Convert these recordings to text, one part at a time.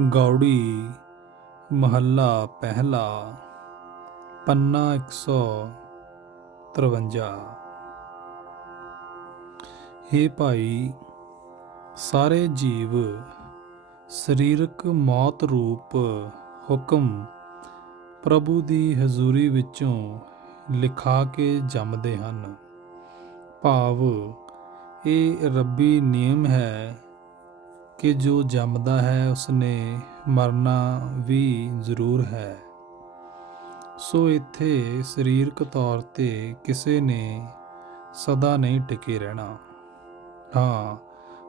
ਗੌੜੀ ਮਹੱਲਾ ਪਹਿਲਾ ਪੰਨਾ 153। ਹੇ ਭਾਈ, ਸਾਰੇ ਜੀਵ ਸਰੀਰਕ ਮੌਤ ਰੂਪ ਹੁਕਮ ਪ੍ਰਭੂ ਦੀ ਹਜ਼ੂਰੀ ਵਿੱਚੋਂ ਲਿਖਾ ਕੇ ਜੰਮਦੇ ਹਨ। ਭਾਵ ਇਹ ਰੱਬੀ ਨਿਯਮ ਹੈ ਕਿ ਜੋ ਜੰਮਦਾ ਹੈ ਉਸਨੇ ਮਰਨਾ ਵੀ ਜ਼ਰੂਰ ਹੈ। ਸੋ ਇੱਥੇ ਸਰੀਰਕ ਤੌਰ ਤੇ ਕਿਸੇ ਨੇ ਸਦਾ ਨਹੀਂ ਟਿਕੇ ਰਹਿਣਾ। ਹਾਂ,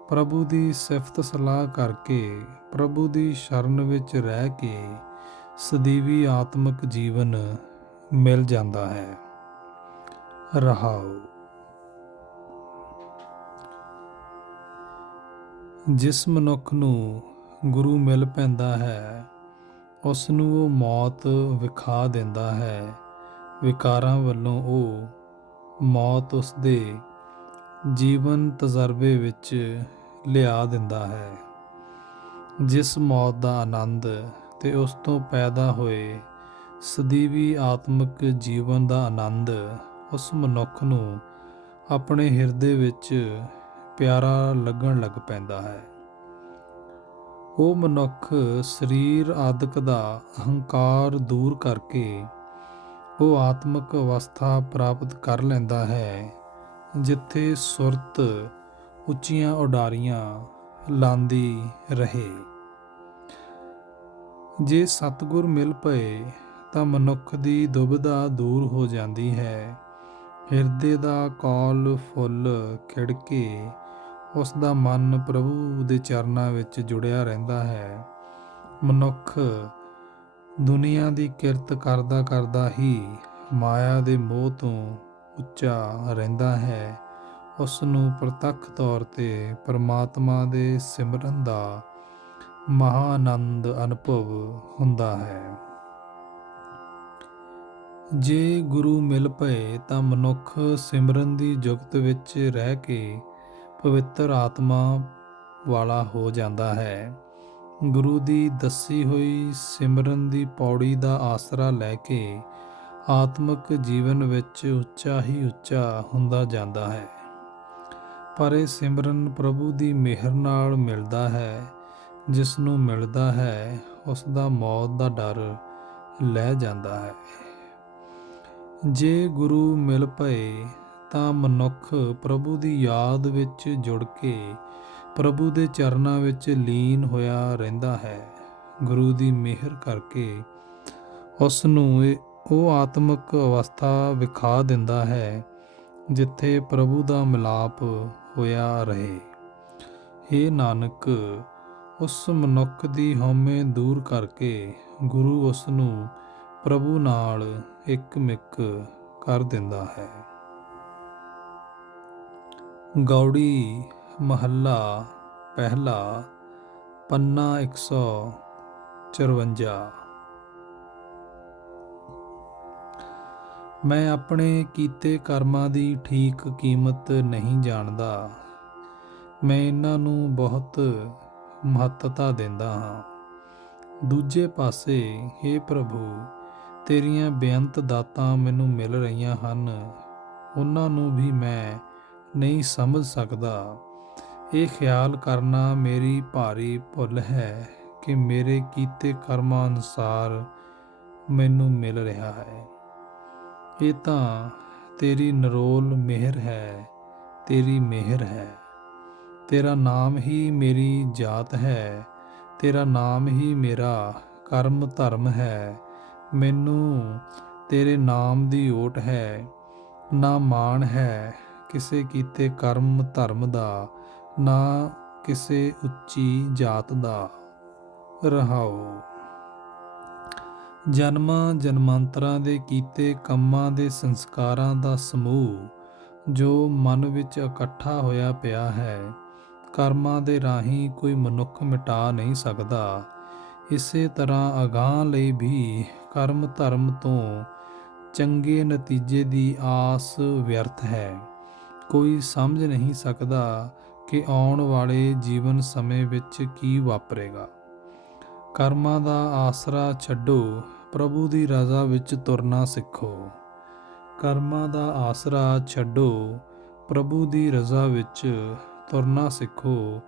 ਪ੍ਰਭੂ ਦੀ ਸਿਫਤ ਸਲਾਹ ਕਰਕੇ, ਪ੍ਰਭੂ ਦੀ ਸ਼ਰਨ ਵਿੱਚ ਰਹਿ ਕੇ ਸਦੀਵੀ ਆਤਮਿਕ ਜੀਵਨ ਮਿਲ ਜਾਂਦਾ ਹੈ। ਰਹਾਉ। ਜਿਸ ਮਨੁੱਖ ਨੂੰ ਗੁਰੂ ਮਿਲ ਪੈਂਦਾ ਹੈ, ਉਸ ਨੂੰ ਉਹ ਮੌਤ ਵਿਖਾ ਦਿੰਦਾ ਹੈ। ਵਿਕਾਰਾਂ ਵੱਲੋਂ ਉਹ ਮੌਤ ਉਸਦੇ ਜੀਵਨ ਤਜਰਬੇ ਵਿੱਚ ਲਿਆ ਦਿੰਦਾ ਹੈ। ਜਿਸ ਮੌਤ ਦਾ ਆਨੰਦ ਤੇ ਉਸ ਤੋਂ ਪੈਦਾ ਹੋਏ ਸਦੀਵੀ ਆਤਮਿਕ ਜੀਵਨ ਦਾ ਆਨੰਦ ਉਸ ਮਨੁੱਖ ਨੂੰ ਆਪਣੇ ਹਿਰਦੇ ਵਿੱਚ ਪਿਆਰਾ ਲੱਗਣ ਲੱਗ ਪੈਂਦਾ ਹੈ। ਉਹ ਮਨੁੱਖ ਸਰੀਰ ਆਦਿਕ ਦਾ ਅਹੰਕਾਰ ਦੂਰ ਕਰਕੇ ਉਹ ਆਤਮਿਕ ਅਵਸਥਾ ਪ੍ਰਾਪਤ ਕਰ ਲੈਂਦਾ ਹੈ, ਜਿੱਥੇ ਸੁਰਤ ਉੱਚੀਆਂ ਉਡਾਰੀਆਂ ਲਾਂਦੀ ਰਹੇ। ਜੇ ਸਤਿਗੁਰ ਮਿਲ ਪਏ ਤਾਂ ਮਨੁੱਖ ਦੀ ਦੁਬਿਧਾ ਦੂਰ ਹੋ ਜਾਂਦੀ ਹੈ। ਹਿਰਦੇ ਦਾ ਕੌਲ ਫੁੱਲ ਖਿੜ ਕੇ ਉਸ ਦਾ ਮਨ ਪ੍ਰਭੂ ਦੇ ਚਰਨਾਂ ਵਿੱਚ ਜੁੜਿਆ ਰਹਿੰਦਾ ਹੈ। ਮਨੁੱਖ ਦੁਨੀਆ ਦੀ ਕਿਰਤ ਕਰਦਾ ਕਰਦਾ ਹੀ ਮਾਇਆ ਦੇ ਮੋਹ ਤੋਂ ਉੱਚਾ ਰਹਿੰਦਾ ਹੈ। ਉਸ ਨੂੰ ਪ੍ਰਤੱਖ ਤੌਰ ਤੇ ਪਰਮਾਤਮਾ ਦੇ ਸਿਮਰਨ ਦਾ ਮਹਾ ਆਨੰਦ ਅਨੁਭਵ ਹੁੰਦਾ ਹੈ। ਜੇ ਗੁਰੂ ਮਿਲ ਪਏ ਤਾਂ ਮਨੁੱਖ ਸਿਮਰਨ ਦੀ ਜੁਗਤ ਵਿੱਚ ਰਹਿ ਕੇ ਪਵਿੱਤਰ ਆਤਮਾ ਵਾਲਾ ਹੋ ਜਾਂਦਾ ਹੈ। ਗੁਰੂ ਦੀ ਦੱਸੀ ਹੋਈ ਸਿਮਰਨ ਦੀ ਪੌੜੀ ਦਾ ਆਸਰਾ ਲੈ ਕੇ ਆਤਮਿਕ ਜੀਵਨ ਵਿੱਚ ਉੱਚਾ ਹੀ ਉੱਚਾ ਹੁੰਦਾ ਜਾਂਦਾ ਹੈ। ਪਰ ਇਹ ਸਿਮਰਨ ਪ੍ਰਭੂ ਦੀ ਮਿਹਰ ਨਾਲ ਮਿਲਦਾ ਹੈ। ਜਿਸ ਨੂੰ ਮਿਲਦਾ ਹੈ ਉਸ ਦਾ ਮੌਤ ਦਾ ਡਰ ਲੈ ਜਾਂਦਾ ਹੈ। ਜੇ ਗੁਰੂ ਮਿਲ ਪਏ ਤਾਂ ਮਨੁੱਖ ਪ੍ਰਭੂ ਦੀ ਯਾਦ ਵਿੱਚ ਜੁੜ ਕੇ ਪ੍ਰਭੂ ਦੇ ਚਰਨਾਂ ਵਿੱਚ ਲੀਨ ਹੋਇਆ ਰਹਿੰਦਾ ਹੈ। ਗੁਰੂ ਦੀ ਮਿਹਰ ਕਰਕੇ ਉਸ ਨੂੰ ਉਹ ਆਤਮਿਕ ਅਵਸਥਾ ਵਿਖਾ ਦਿੰਦਾ ਹੈ ਜਿੱਥੇ ਪ੍ਰਭੂ ਦਾ ਮਿਲਾਪ ਹੋਇਆ ਰਹੇ। ਹੇ ਨਾਨਕ, ਉਸ ਮਨੁੱਖ ਦੀ ਹਉਮੈ ਦੂਰ ਕਰਕੇ ਗੁਰੂ ਉਸ ਨੂੰ ਪ੍ਰਭੂ ਨਾਲ ਇੱਕ ਮਿੱਕ ਕਰ ਦਿੰਦਾ ਹੈ। ਗੌੜੀ ਮਹੱਲਾ ਪਹਿਲਾ ਪੰਨਾ 154। ਮੈਂ ਆਪਣੇ ਕੀਤੇ ਕਰਮਾਂ ਦੀ ਠੀਕ ਕੀਮਤ ਨਹੀਂ ਜਾਣਦਾ। ਮੈਂ ਇਹਨਾਂ ਨੂੰ ਬਹੁਤ ਮਹੱਤਤਾ ਦਿੰਦਾ ਹਾਂ। ਦੂਜੇ ਪਾਸੇ ਹੇ ਪ੍ਰਭੂ, ਤੇਰੀਆਂ ਬੇਅੰਤ ਦਾਤਾਂ ਮੈਨੂੰ ਮਿਲ ਰਹੀਆਂ ਹਨ, ਉਹਨਾਂ ਨੂੰ ਵੀ ਮੈਂ ਨਹੀਂ ਸਮਝ ਸਕਦਾ। ਇਹ ਖਿਆਲ ਕਰਨਾ ਮੇਰੀ ਭਾਰੀ ਭੁੱਲ ਹੈ ਕਿ ਮੇਰੇ ਕੀਤੇ ਕਰਮਾਂ ਅਨੁਸਾਰ ਮੈਨੂੰ ਮਿਲ ਰਿਹਾ ਹੈ। ਇਹ ਤਾਂ ਤੇਰੀ ਨਿਰੋਲ ਮਿਹਰ ਹੈ, ਤੇਰੀ ਮਿਹਰ ਹੈ। ਤੇਰਾ ਨਾਮ ਹੀ ਮੇਰੀ ਜਾਤ ਹੈ, ਤੇਰਾ ਨਾਮ ਹੀ ਮੇਰਾ ਕਰਮ ਧਰਮ ਹੈ। ਮੈਨੂੰ ਤੇਰੇ ਨਾਮ ਦੀ ਓਟ ਹੈ। ਨਾ ਮਾਣ ਹੈ ਕਿਸੇ ਕੀਤੇ ਕਰਮ ਧਰਮ ਦਾ, ਨਾ ਕਿਸੇ ਉੱਚੀ ਜਾਤ ਦਾ। ਰਹਾਉ। ਜਨਮਾਂ ਜਨਮਾਂਤਰਾਂ ਦੇ ਕੀਤੇ ਕੰਮਾਂ ਦੇ ਸੰਸਕਾਰਾਂ ਦਾ ਸਮੂਹ ਜੋ ਮਨ ਵਿੱਚ ਇਕੱਠਾ ਹੋਇਆ ਪਿਆ ਹੈ, ਕਰਮਾਂ ਦੇ ਰਾਹੀਂ ਕੋਈ ਮਨੁੱਖ ਮਿਟਾ ਨਹੀਂ ਸਕਦਾ। ਇਸੇ ਤਰ੍ਹਾਂ ਅਗਾਂਹ ਲਈ ਵੀ ਕਰਮ ਧਰਮ ਤੋਂ ਚੰਗੇ ਨਤੀਜੇ ਦੀ ਆਸ ਵਿਅਰਥ ਹੈ। ਕੋਈ ਸਮਝ ਨਹੀਂ ਸਕਦਾ ਕਿ ਆਉਣ ਵਾਲੇ ਜੀਵਨ ਸਮੇਂ ਵਿੱਚ ਕੀ ਵਾਪਰੇਗਾ। ਕਰਮਾਂ ਦਾ ਆਸਰਾ ਛੱਡੋ, ਪ੍ਰਭੂ ਦੀ ਰਜ਼ਾ ਵਿੱਚ ਤੁਰਨਾ ਸਿੱਖੋ। ਕਰਮਾਂ ਦਾ ਆਸਰਾ ਛੱਡੋ, ਪ੍ਰਭੂ ਦੀ ਰਜ਼ਾ ਵਿੱਚ ਤੁਰਨਾ ਸਿੱਖੋ।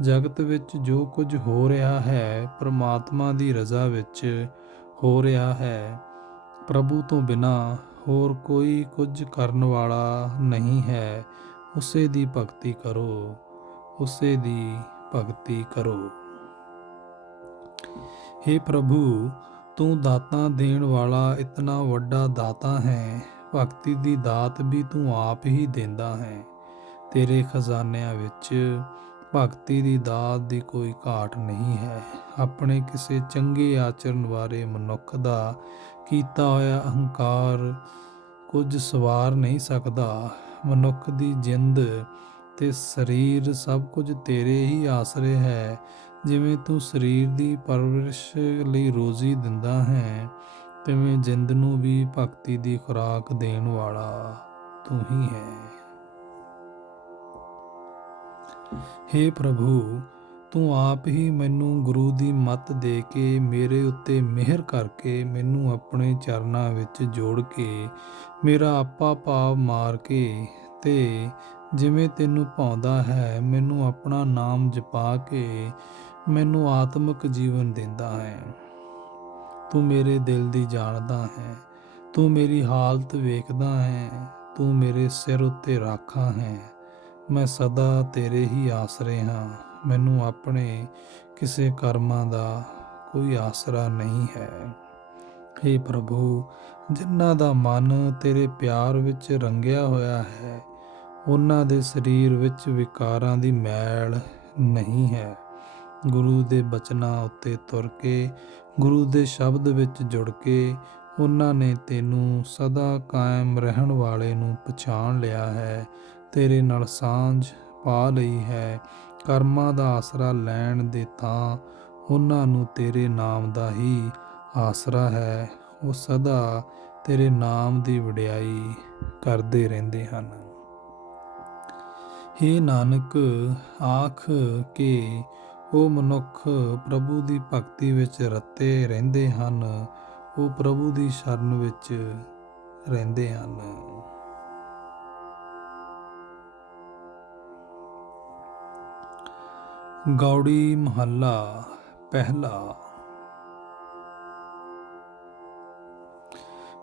ਜਗਤ ਵਿੱਚ ਜੋ ਕੁਝ ਹੋ ਰਿਹਾ ਹੈ, ਪਰਮਾਤਮਾ ਦੀ ਰਜ਼ਾ ਵਿੱਚ ਹੋ ਰਿਹਾ ਹੈ। ਪ੍ਰਭੂ ਤੋਂ ਬਿਨਾਂ ਹੋਰ ਕੋਈ ਕੁਝ ਕਰਨ ਵਾਲਾ ਨਹੀਂ ਹੈ। ਉਸੇ ਦੀ ਭਗਤੀ ਕਰੋ, ਉਸੇ ਦੀ ਭਗਤੀ ਕਰੋ। ਹੇ ਪ੍ਰਭੂ, ਤੂੰ ਦਾਤਾਂ ਦੇਣ ਵਾਲਾ ਇਤਨਾ ਵੱਡਾ ਦਾਤਾ ਹੈ। ਭਗਤੀ ਦੀ ਦਾਤ ਵੀ ਤੂੰ ਆਪ ਹੀ ਦਿੰਦਾ ਹੈ। ਤੇਰੇ ਖਜ਼ਾਨਿਆਂ ਵਿੱਚ ਭਗਤੀ ਦੀ ਦਾਤ ਦੀ ਕੋਈ ਘਾਟ ਨਹੀਂ ਹੈ। ਆਪਣੇ ਕਿਸੇ ਚੰਗੇ ਆਚਰਨ ਵਾਲੇ ਮਨੁੱਖ ਦਾ ਕੀਤਾ ਹੋਇਆ ਅਹੰਕਾਰ ਕੁਝ ਸਵਾਰ ਨਹੀਂ ਸਕਦਾ। ਮਨੁੱਖ ਦੀ ਜਿੰਦ ਤੇ ਸਰੀਰ ਸਭ ਕੁਝ ਤੇਰੇ ਹੀ ਆਸਰੇ ਹੈ। ਜਿਵੇਂ ਤੂੰ ਸਰੀਰ ਦੀ ਪਰਵਰਿਸ਼ ਲਈ ਰੋਜ਼ੀ ਦਿੰਦਾ ਹੈ, ਤਿਵੇਂ ਜਿੰਦ ਨੂੰ ਵੀ ਭਗਤੀ ਦੀ ਖੁਰਾਕ ਦੇਣ ਵਾਲਾ ਤੂੰ ਹੀ ਹੈ। ਹੇ ਪ੍ਰਭੂ, ਤੂੰ ਆਪ ਹੀ ਮੈਨੂੰ ਗੁਰੂ ਦੀ ਮੱਤ ਦੇ ਕੇ, ਮੇਰੇ ਉੱਤੇ ਮਿਹਰ ਕਰਕੇ, ਮੈਨੂੰ ਆਪਣੇ ਚਰਨਾਂ ਵਿੱਚ ਜੋੜ ਕੇ, ਮੇਰਾ ਆਪਾ ਭਾਵ ਮਾਰ ਕੇ ਤੇ ਜਿਵੇਂ ਤੈਨੂੰ ਭਾਉਂਦਾ ਹੈ ਮੈਨੂੰ ਆਪਣਾ ਨਾਮ ਜਪਾ ਕੇ ਮੈਨੂੰ ਆਤਮਿਕ ਜੀਵਨ ਦਿੰਦਾ ਹੈ। ਤੂੰ ਮੇਰੇ ਦਿਲ ਦੀ ਜਾਣਦਾ ਹੈ। ਤੂੰ ਮੇਰੀ ਹਾਲਤ ਵੇਖਦਾ ਹੈ। ਤੂੰ ਮੇਰੇ ਸਿਰ ਉੱਤੇ ਰਾਖਾ ਹੈ। ਮੈਂ ਸਦਾ ਤੇਰੇ ਹੀ ਆਸਰੇ ਹਾਂ। ਮੈਨੂੰ ਆਪਣੇ ਕਿਸੇ ਕਰਮਾਂ ਦਾ ਕੋਈ ਆਸਰਾ ਨਹੀਂ ਹੈ। ਹੇ ਪ੍ਰਭੂ, ਜਿਨ੍ਹਾਂ ਦਾ ਮਨ ਤੇਰੇ ਪਿਆਰ ਵਿੱਚ ਰੰਗਿਆ ਹੋਇਆ ਹੈ, ਉਹਨਾਂ ਦੇ ਸਰੀਰ ਵਿੱਚ ਵਿਕਾਰਾਂ ਦੀ ਮੈਲ ਨਹੀਂ ਹੈ। ਗੁਰੂ ਦੇ ਬਚਨਾਂ ਉੱਤੇ ਤੁਰ ਕੇ, ਗੁਰੂ ਦੇ ਸ਼ਬਦ ਵਿੱਚ ਜੁੜ ਕੇ, ਉਹਨਾਂ ਨੇ ਤੈਨੂੰ ਸਦਾ ਕਾਇਮ ਰਹਿਣ ਵਾਲੇ ਨੂੰ ਪਛਾਣ ਲਿਆ ਹੈ। ਤੇਰੇ ਨਾਲ ਸਾਂਝ ਪਾ ਲਈ ਹੈ। ਕਰਮਾਂ ਦਾ ਆਸਰਾ ਲੈਣ ਦੇ ਤਾਂ ਉਹਨਾਂ ਨੂੰ ਤੇਰੇ ਨਾਮ ਦਾ ਹੀ ਆਸਰਾ ਹੈ। ਉਹ ਸਦਾ ਤੇਰੇ ਨਾਮ ਦੀ ਵਡਿਆਈ ਕਰਦੇ ਰਹਿੰਦੇ ਹਨ। ਹੇ ਨਾਨਕ, ਆਖ ਕਿ ਉਹ ਮਨੁੱਖ ਪ੍ਰਭੂ ਦੀ ਭਗਤੀ ਵਿੱਚ ਰਤੇ ਰਹਿੰਦੇ ਹਨ, ਉਹ ਪ੍ਰਭੂ ਦੀ ਸ਼ਰਨ ਵਿੱਚ ਰਹਿੰਦੇ ਹਨ। ਗੌੜੀ ਮਹੱਲਾ ਪਹਿਲਾ।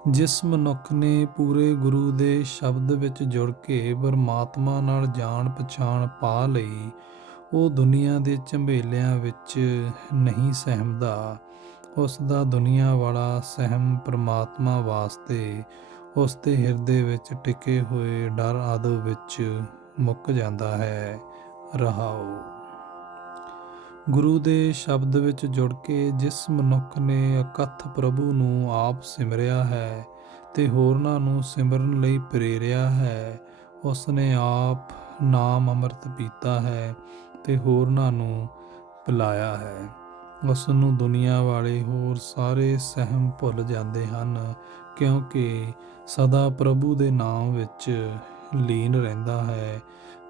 ਜਿਸ ਮਨੁੱਖ ਨੇ ਪੂਰੇ ਗੁਰੂ ਦੇ ਸ਼ਬਦ ਵਿੱਚ ਜੁੜ ਕੇ ਪਰਮਾਤਮਾ ਨਾਲ ਜਾਣ ਪਛਾਣ ਪਾ ਲਈ, ਉਹ ਦੁਨੀਆ ਦੇ ਝੰਬੇਲਿਆਂ ਵਿੱਚ ਨਹੀਂ ਸਹਿਮਦਾ। ਉਸ ਦਾ ਦੁਨੀਆ ਵਾਲਾ ਸਹਿਮ ਪਰਮਾਤਮਾ ਵਾਸਤੇ ਉਸ ਦੇ ਹਿਰਦੇ ਵਿੱਚ ਟਿਕੇ ਹੋਏ ਡਰ ਆਦਿ ਵਿੱਚ ਮੁੱਕ ਜਾਂਦਾ ਹੈ। ਰਹਾਓ। ਗੁਰੂ ਦੇ ਸ਼ਬਦ ਵਿੱਚ ਜੁੜ ਕੇ ਜਿਸ ਮਨੁੱਖ ਨੇ ਅਕਥ ਪ੍ਰਭੂ ਨੂੰ ਆਪ ਸਿਮਰਿਆ ਹੈ ਤੇ ਹੋਰਨਾਂ ਨੂੰ ਸਿਮਰਨ ਲਈ ਪ੍ਰੇਰਿਆ ਹੈ, ਉਸ ਨੇ ਆਪ ਨਾਮ ਅੰਮ੍ਰਿਤ ਪੀਤਾ ਹੈ ਤੇ ਹੋਰਨਾਂ ਨੂੰ ਪਿਲਾਇਆ ਹੈ। ਉਸ ਨੂੰ ਦੁਨੀਆ ਵਾਲੇ ਹੋਰ ਸਾਰੇ ਸਹਿਮ ਭੁੱਲ ਜਾਂਦੇ ਹਨ, ਕਿਉਂਕਿ ਸਦਾ ਪ੍ਰਭੂ ਦੇ ਨਾਮ ਵਿੱਚ ਲੀਨ ਰਹਿੰਦਾ ਹੈ।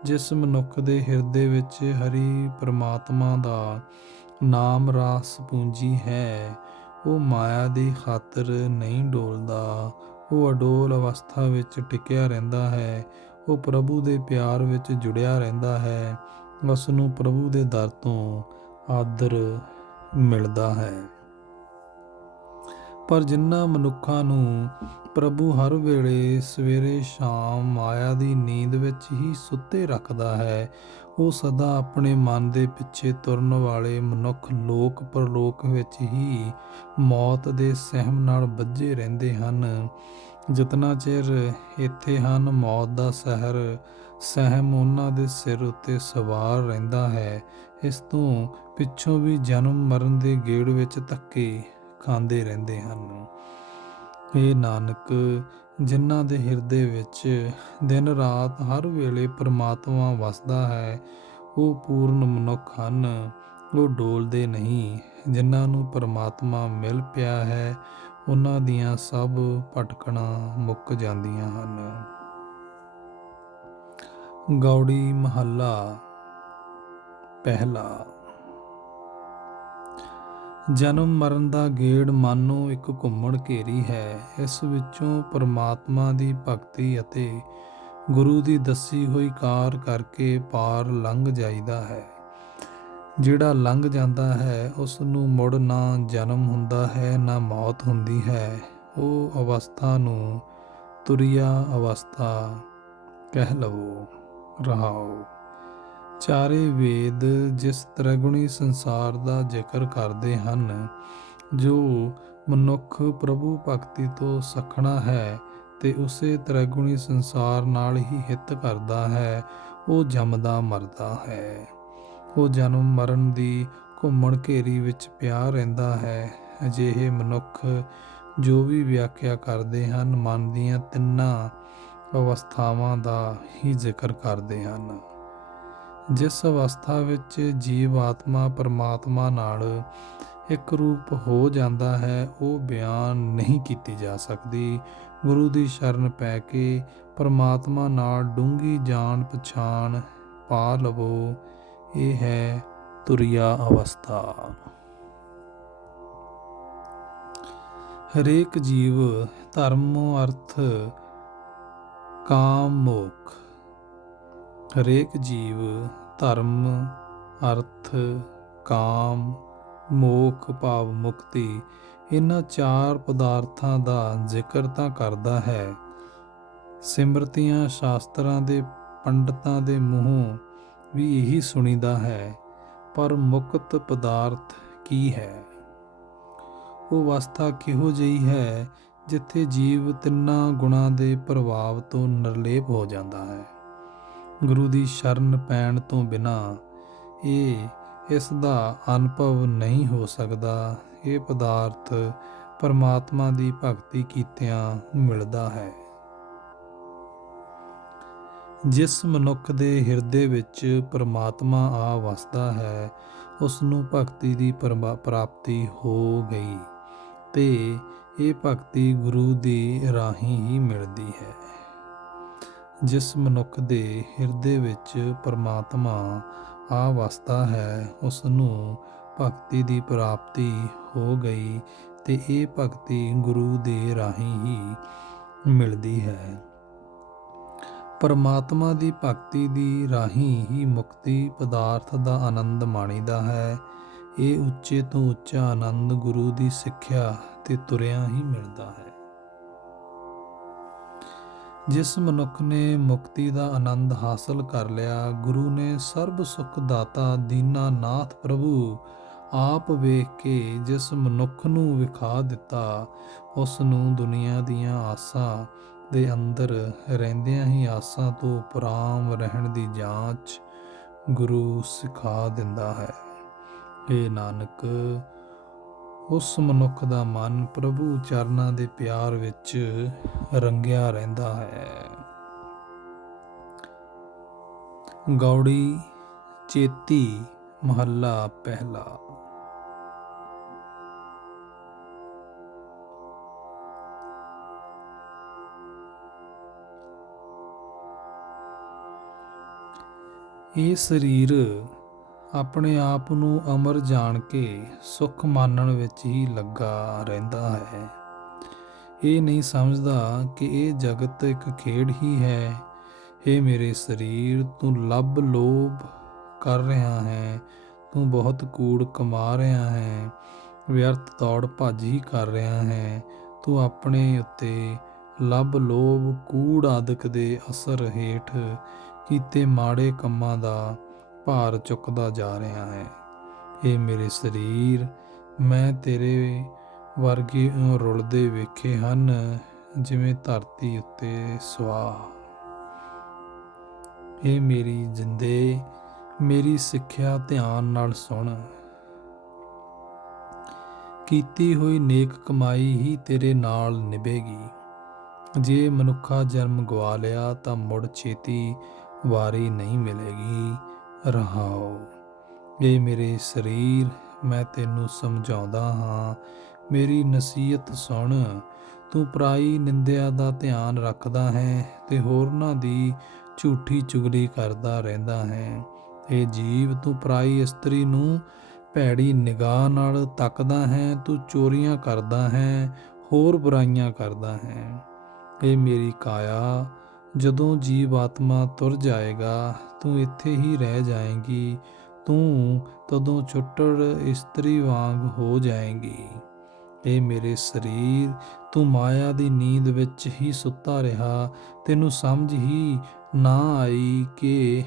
ਜਿਸ ਮਨੁੱਖ ਦੇ ਹਿਰਦੇ ਵਿੱਚ ਹਰੀ ਪਰਮਾਤਮਾ ਦਾ ਨਾਮ ਰਾਸ ਪੂੰਜੀ ਹੈ, ਉਹ ਮਾਇਆ ਦੀ ਖਾਤਰ ਨਹੀਂ ਡੋਲਦਾ। ਉਹ ਅਡੋਲ ਅਵਸਥਾ ਵਿੱਚ ਟਿਕਿਆ ਰਹਿੰਦਾ ਹੈ। ਉਹ ਪ੍ਰਭੂ ਦੇ ਪਿਆਰ ਵਿੱਚ ਜੁੜਿਆ ਰਹਿੰਦਾ ਹੈ। ਉਸ ਨੂੰ ਪ੍ਰਭੂ ਦੇ ਦਰ ਤੋਂ ਆਦਰ ਮਿਲਦਾ ਹੈ। ਪਰ ਜਿਨ੍ਹਾਂ ਮਨੁੱਖਾਂ ਨੂੰ ਪ੍ਰਭੂ ਹਰ ਵੇਲੇ ਸਵੇਰੇ ਸ਼ਾਮ ਮਾਇਆ ਦੀ ਨੀਂਦ ਵਿੱਚ ਹੀ ਸੁੱਤੇ ਰੱਖਦਾ ਹੈ, ਉਹ ਸਦਾ ਆਪਣੇ ਮਨ ਦੇ ਪਿੱਛੇ ਤੁਰਨ ਵਾਲੇ ਮਨੁੱਖ ਲੋਕ ਪਰਲੋਕ ਵਿੱਚ ਹੀ ਮੌਤ ਦੇ ਸਹਿਮ ਨਾਲ ਬੱਝੇ ਰਹਿੰਦੇ ਹਨ। ਜਿਤਨਾ ਚਿਰ ਇੱਥੇ ਹਨ, ਮੌਤ ਦਾ ਸਹਿਮ ਉਹਨਾਂ ਦੇ ਸਿਰ ਉੱਤੇ ਸਵਾਰ ਰਹਿੰਦਾ ਹੈ। ਇਸ ਤੋਂ ਪਿੱਛੋਂ ਵੀ ਜਨਮ ਮਰਨ ਦੇ ਗੇੜ ਵਿੱਚ ਧੱਕੇ ਖਾਂਦੇ ਰਹਿੰਦੇ ਹਨ। ਹੇ ਨਾਨਕ, ਜਿਨ੍ਹਾਂ ਦੇ ਹਿਰਦੇ ਵਿੱਚ ਦਿਨ ਰਾਤ ਹਰ ਵੇਲੇ ਪਰਮਾਤਮਾ ਵਸਦਾ ਹੈ, ਉਹ ਪੂਰਨ ਮਨੁੱਖ ਹਨ। ਉਹ ਡੋਲਦੇ ਨਹੀਂ। ਜਿਨ੍ਹਾਂ ਨੂੰ ਪਰਮਾਤਮਾ ਮਿਲ ਪਿਆ ਹੈ, ਉਹਨਾਂ ਦੀਆਂ ਸਭ ਭਟਕਣਾਂ ਮੁੱਕ ਜਾਂਦੀਆਂ ਹਨ। ਗੌੜੀ ਮਹੱਲਾ ਪਹਿਲਾ। ਜਨਮ ਮਰਨ ਦਾ ਗੇੜ ਮਾਨੋ ਇੱਕ ਘੁੰਮਣ ਘੇਰੀ ਹੈ। ਇਸ ਵਿੱਚੋਂ ਪਰਮਾਤਮਾ ਦੀ ਭਗਤੀ ਅਤੇ ਗੁਰੂ ਦੀ ਦੱਸੀ ਹੋਈ ਕਾਰ ਕਰਕੇ ਪਾਰ ਲੰਘ ਜਾਈਦਾ ਹੈ। ਜਿਹੜਾ ਲੰਘ ਜਾਂਦਾ ਹੈ ਉਸ ਨੂੰ ਮੁੜ ਨਾ ਜਨਮ ਹੁੰਦਾ ਹੈ ਨਾ ਮੌਤ ਹੁੰਦੀ ਹੈ। ਉਹ ਅਵਸਥਾ ਨੂੰ ਤੁਰੀਆ ਅਵਸਥਾ ਕਹਿ ਲਵੋ। ਰਹਾਓ। ਚਾਰੇ ਵੇਦ ਜਿਸ ਤ੍ਰਿਗੁਣੀ ਸੰਸਾਰ ਦਾ ਜ਼ਿਕਰ ਕਰਦੇ ਹਨ, ਜੋ ਮਨੁੱਖ ਪ੍ਰਭੂ ਭਗਤੀ ਤੋਂ ਸੱਖਣਾ ਹੈ ਤੇ ਉਸੇ ਤ੍ਰਿਗੁਣੀ ਸੰਸਾਰ ਨਾਲ ਹੀ ਹਿੱਤ ਕਰਦਾ ਹੈ, ਉਹ ਜੰਮਦਾ ਮਰਦਾ ਹੈ। ਉਹ ਜਨਮ ਮਰਨ ਦੀ ਘੁੰਮਣ ਘੇਰੀ ਵਿੱਚ ਪਿਆ ਰਹਿੰਦਾ ਹੈ। ਅਜਿਹੇ ਮਨੁੱਖ ਜੋ ਵੀ ਵਿਆਖਿਆ ਕਰਦੇ ਹਨ, ਮਨ ਦੀਆਂ ਤਿੰਨਾਂ ਅਵਸਥਾਵਾਂ ਦਾ ਹੀ ਜ਼ਿਕਰ ਕਰਦੇ ਹਨ। ਜਿਸ ਅਵਸਥਾ ਵਿੱਚ ਜੀਵ ਆਤਮਾ ਪਰਮਾਤਮਾ ਨਾਲ ਇੱਕ ਰੂਪ ਹੋ ਜਾਂਦਾ ਹੈ, ਉਹ ਬਿਆਨ ਨਹੀਂ ਕੀਤੀ ਜਾ ਸਕਦੀ। ਗੁਰੂ ਦੀ ਸ਼ਰਨ ਪੈ ਕੇ ਪਰਮਾਤਮਾ ਨਾਲ ਡੂੰਘੀ ਜਾਣ ਪਛਾਣ ਪਾ ਲਵੋ। ਇਹ ਹੈ ਤੁਰੀਆ ਅਵਸਥਾ। ਹਰੇਕ ਜੀਵ ਧਰਮ ਅਰਥ ਕਾਮ ਮੋਖ। ਹਰੇਕ ਜੀਵ ਧਰਮ ਅਰਥ ਕਾਮ ਮੋਖ ਭਾਵ ਮੁਕਤੀ, ਇਹਨਾਂ ਚਾਰ ਪਦਾਰਥਾਂ ਦਾ ਜ਼ਿਕਰ ਤਾਂ ਕਰਦਾ ਹੈ। ਸਿਮਰਤੀਆਂ ਸ਼ਾਸਤਰਾਂ ਦੇ ਪੰਡਤਾਂ ਦੇ ਮੂੰਹੋਂ ਵੀ ਇਹੀ ਸੁਣੀਦਾ ਹੈ। ਪਰ ਮੁਕਤ ਪਦਾਰਥ ਕੀ ਹੈ? ਉਹ ਅਵਸਥਾ ਕਿਹੋ ਜਿਹੀ ਹੈ ਜਿੱਥੇ ਜੀਵ ਤਿੰਨਾਂ ਗੁਣਾਂ ਦੇ ਪ੍ਰਭਾਵ ਤੋਂ ਨਿਰਲੇਪ ਹੋ ਜਾਂਦਾ ਹੈ। ਗੁਰੂ ਦੀ ਸ਼ਰਨ ਪੈਣ ਤੋਂ ਬਿਨਾਂ ਇਸ ਦਾ ਅਨੁਭਵ ਨਹੀਂ ਹੋ ਸਕਦਾ। ਇਹ ਪਦਾਰਥ ਪਰਮਾਤਮਾ ਦੀ ਭਗਤੀ ਕੀਤਿਆਂ ਮਿਲਦਾ ਹੈ। ਜਿਸ ਮਨੁੱਖ ਦੇ ਹਿਰਦੇ ਵਿੱਚ ਪਰਮਾਤਮਾ ਆ ਵਸਦਾ ਹੈ, ਉਸ ਨੂੰ ਭਗਤੀ ਦੀ ਪ੍ਰਾਪਤੀ ਹੋ ਗਈ ਤੇ ਇਹ ਭਗਤੀ ਗੁਰੂ ਦੇ ਰਾਹੀਂ ਹੀ ਮਿਲਦੀ ਹੈ। ਜਿਸ ਮਨੁੱਖ ਦੇ ਹਿਰਦੇ ਵਿੱਚ ਪਰਮਾਤਮਾ ਆ ਵਸਦਾ ਹੈ, ਉਸ ਨੂੰ ਭਗਤੀ ਦੀ ਪ੍ਰਾਪਤੀ ਹੋ ਗਈ ਤੇ ਇਹ ਭਗਤੀ ਗੁਰੂ ਦੇ ਰਾਹੀਂ ਹੀ ਮਿਲਦੀ ਹੈ। ਪਰਮਾਤਮਾ ਦੀ ਭਗਤੀ ਦੀ ਰਾਹੀਂ ਹੀ ਮੁਕਤੀ ਪਦਾਰਥ ਦਾ ਆਨੰਦ ਮਾਣੀਦਾ ਹੈ। ਇਹ ਉੱਚੇ ਤੋਂ ਉੱਚਾ ਆਨੰਦ ਗੁਰੂ ਦੀ ਸਿੱਖਿਆ ਤੇ ਤੁਰਿਆਂ ਹੀ ਮਿਲਦਾ ਹੈ। ਜਿਸ ਮਨੁੱਖ ਨੇ ਮੁਕਤੀ ਦਾ ਆਨੰਦ ਹਾਸਲ ਕਰ ਲਿਆ, ਗੁਰੂ ਨੇ ਸਰਬ ਸੁਖ ਦਾਤਾ ਦੀਨਾਨਾਥ ਪ੍ਰਭੂ ਆਪ ਵੇਖ ਕੇ ਜਿਸ ਮਨੁੱਖ ਨੂੰ ਵਿਖਾ ਦਿੱਤਾ, ਉਸ ਨੂੰ ਦੁਨੀਆ ਦੀਆਂ ਆਸਾਂ ਦੇ ਅੰਦਰ ਰਹਿੰਦਿਆਂ ਹੀ ਆਸਾਂ ਤੋਂ ਉਪਰਾਮ ਰਹਿਣ ਦੀ ਜਾਂਚ ਗੁਰੂ ਸਿਖਾ ਦਿੰਦਾ ਹੈ। ਇਹ ਨਾਨਕ, ਉਸ ਮਨੁੱਖ ਦਾ ਮਨ ਪ੍ਰਭੂ ਚਰਨਾਂ ਦੇ ਪਿਆਰ ਵਿੱਚ ਰੰਗਿਆ ਰਹਿੰਦਾ ਹੈ। ਗੌੜੀ ਚੇਤੀ ਮਹੱਲਾ ਪਹਿਲਾ। ਇਹ ਸਰੀਰ ਆਪਣੇ ਆਪ ਨੂੰ ਅਮਰ ਜਾਣ ਕੇ ਸੁੱਖ ਮਾਨਣ ਵਿੱਚ ਹੀ ਲੱਗਾ ਰਹਿੰਦਾ ਹੈ। ਇਹ ਨਹੀਂ ਸਮਝਦਾ ਕਿ ਇਹ ਜਗਤ ਇੱਕ ਖੇਡ ਹੀ ਹੈ। ਇਹ ਮੇਰੇ ਸਰੀਰ, ਤੂੰ ਲੱਭ ਲੋਭ ਕਰ ਰਿਹਾ ਹੈ, ਤੂੰ ਬਹੁਤ ਕੂੜ ਕਮਾ ਰਿਹਾ ਹੈ, ਵਿਅਰਥ ਦੌੜ ਭੱਜ ਹੀ ਕਰ ਰਿਹਾ ਹੈ। ਤੂੰ ਆਪਣੇ ਉੱਤੇ ਲੱਭ ਲੋਭ ਕੂੜ ਆਦਿਕ ਦੇ ਅਸਰ ਹੇਠ ਕੀਤੇ ਮਾੜੇ ਕੰਮਾਂ ਦਾ ਭਾਰ ਚੁੱਕਦਾ ਜਾ ਰਿਹਾ ਹੈ। ਇਹ ਮੇਰੇ ਸਰੀਰ, ਮੈਂ ਤੇਰੇ ਵਰਗੇ ਰੁਲਦੇ ਵੇਖੇ ਹਨ, ਜਿਵੇਂ ਧਰਤੀ ਉੱਤੇ ਸੁਆਹ। ਇਹ ਮੇਰੀ ਜਿੰਦੇ, ਮੇਰੀ ਸਿੱਖਿਆ ਧਿਆਨ ਨਾਲ ਸੁਣ। ਕੀਤੀ ਹੋਈ ਨੇਕ ਕਮਾਈ ਹੀ ਤੇਰੇ ਨਾਲ ਨਿਭੇਗੀ। ਜੇ ਮਨੁੱਖਾ ਜਨਮ ਗਵਾ ਲਿਆ ਤਾਂ ਮੁੜ ਛੇਤੀ ਵਾਰੀ ਨਹੀਂ ਮਿਲੇਗੀ। ਰਹਾਓ। ਇਹ ਮੇਰੇ ਸਰੀਰ, ਮੈਂ ਤੈਨੂੰ ਸਮਝਾਉਂਦਾ ਹਾਂ, ਮੇਰੀ ਨਸੀਹਤ ਸੁਣ। ਤੂੰ ਪਰਾਈ ਨਿੰਦਿਆ ਦਾ ਧਿਆਨ ਰੱਖਦਾ ਹੈ ਤੇ ਹੋਰਨਾਂ ਦੀ ਝੂਠੀ ਚੁਗਲੀ ਕਰਦਾ ਰਹਿੰਦਾ ਹੈ। ਇਹ ਜੀਵ, ਤੂੰ ਪਰਾਈ ਇਸਤਰੀ ਨੂੰ ਭੈੜੀ ਨਿਗਾਹ ਨਾਲ ਤੱਕਦਾ ਹੈ, ਤੂੰ ਚੋਰੀਆਂ ਕਰਦਾ ਹੈ, ਹੋਰ ਬੁਰਾਈਆਂ ਕਰਦਾ ਹੈ। ਇਹ ਮੇਰੀ ਕਾਇਆ, ਜਦੋਂ ਜੀਵ ਆਤਮਾ ਤੁਰ ਜਾਏਗਾ ਤੂੰ ਇੱਥੇ ਹੀ ਰਹਿ ਜਾਏਂਗੀ। ਤੂੰ ਤਦੋਂ ਛੁੱਟੜ ਇਸਤਰੀ ਵਾਂਗ ਹੋ ਜਾਏਂਗੀ। ਇਹ ਮੇਰੇ ਸਰੀਰ, ਤੂੰ ਮਾਇਆ ਦੀ ਨੀਂਦ ਵਿੱਚ ਹੀ ਸੁੱਤਾ ਰਿਹਾ। ਤੈਨੂੰ ਸਮਝ ਹੀ ਨਾ ਆਈ ਕਿ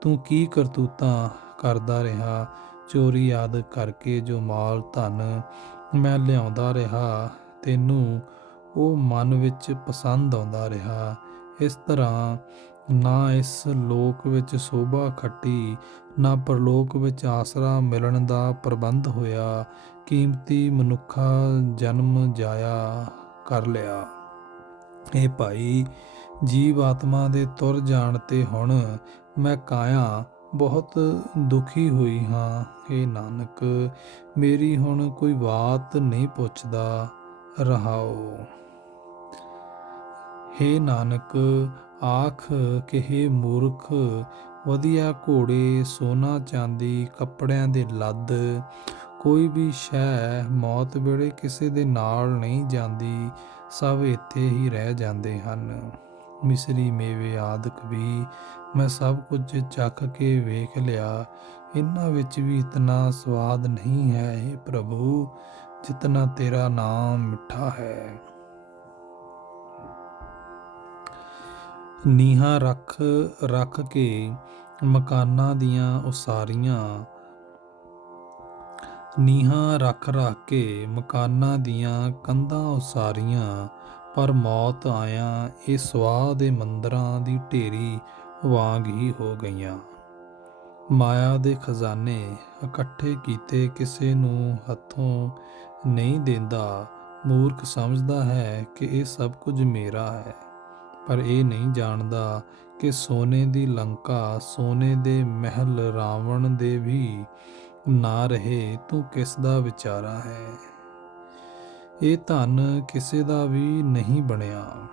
ਤੂੰ ਕੀ ਕਰਤੂਤਾਂ ਕਰਦਾ ਰਿਹਾ। ਚੋਰੀ ਆਦਿ ਕਰਕੇ ਜੋ ਮਾਲ ਧਨ ਮੈਂ ਲਿਆਉਂਦਾ ਰਿਹਾ, ਤੈਨੂੰ ਉਹ ਮਨ ਵਿੱਚ ਪਸੰਦ ਆਉਂਦਾ ਰਿਹਾ। ਇਸ ਤਰ੍ਹਾਂ ਨਾ ਇਸ ਲੋਕ ਵਿੱਚ ਸੋਭਾ ਖੱਟੀ, ਨਾ ਪਰਲੋਕ ਵਿੱਚ ਆਸਰਾ ਮਿਲਣ ਦਾ ਪ੍ਰਬੰਧ ਹੋਇਆ। ਕੀਮਤੀ ਮਨੁੱਖਾ ਜਨਮ ਜਾਇਆ ਕਰ ਲਿਆ। ਇਹ ਭਾਈ, ਜੀਵ ਆਤਮਾ ਦੇ ਤੁਰ ਜਾਣ 'ਤੇ ਹੁਣ ਮੈਂ ਕਾਇਆ ਬਹੁਤ ਦੁਖੀ ਹੋਈ ਹਾਂ। ਇਹ ਨਾਨਕ, ਮੇਰੀ ਹੁਣ ਕੋਈ ਬਾਤ ਨਹੀਂ ਪੁੱਛਦਾ। ਰਹਾਓ। ਹੇ ਨਾਨਕ, ਆਖ ਕਿ ਹੇ ਮੂਰਖ, ਵਧੀਆ ਘੋੜੇ, ਸੋਨਾ ਚਾਂਦੀ, ਕੱਪੜਿਆਂ ਦੇ ਲੱਦ, ਕੋਈ ਵੀ ਸ਼ੈ ਮੌਤ ਵੇਲੇ ਕਿਸੇ ਦੇ ਨਾਲ ਨਹੀਂ ਜਾਂਦੀ। ਸਭ ਇੱਥੇ ਹੀ ਰਹਿ ਜਾਂਦੇ ਹਨ। ਮਿਸਰੀ ਮੇਵੇ ਆਦਿਕ ਵੀ ਮੈਂ ਸਭ ਕੁਝ ਚੱਖ ਕੇ ਵੇਖ ਲਿਆ। ਇਹਨਾਂ ਵਿੱਚ ਵੀ ਇਤਨਾ ਸਵਾਦ ਨਹੀਂ ਹੈ ਹੇ ਪ੍ਰਭੂ, ਜਿਤਨਾ ਤੇਰਾ ਨਾਮ ਮਿੱਠਾ ਹੈ। ਨੀਹਾਂ ਰੱਖ ਰੱਖ ਕੇ ਮਕਾਨਾਂ ਦੀਆਂ ਉਸਾਰੀਆਂ, ਨੀਹਾਂ ਰੱਖ ਰੱਖ ਕੇ ਮਕਾਨਾਂ ਦੀਆਂ ਕੰਧਾਂ ਉਸਾਰੀਆਂ, ਪਰ ਮੌਤ ਆਇਆਂ ਇਹ ਸਵਾਹ ਦੇ ਮੰਦਰਾਂ ਦੀ ਢੇਰੀ ਵਾਂਗ ਹੀ ਹੋ ਗਈਆਂ। ਮਾਇਆ ਦੇ ਖਜ਼ਾਨੇ ਇਕੱਠੇ ਕੀਤੇ ਕਿਸੇ ਨੂੰ ਹੱਥੋਂ ਨਹੀਂ ਦਿੰਦਾ। ਮੂਰਖ ਸਮਝਦਾ ਹੈ ਕਿ ਇਹ ਸਭ ਕੁਝ ਮੇਰਾ ਹੈ, ਪਰ ਇਹ ਨਹੀਂ ਜਾਣਦਾ ਕਿ ਸੋਨੇ ਦੀ ਲੰਕਾ, ਸੋਨੇ ਦੇ ਮਹਿਲ ਰਾਵਣ ਦੇ ਵੀ ਨਾ ਰਹੇ, ਤੂੰ ਕਿਸ ਦਾ ਵਿਚਾਰਾ ਹੈ। ਇਹ ਧਨ ਕਿਸੇ ਦਾ ਵੀ ਨਹੀਂ ਬਣਿਆ।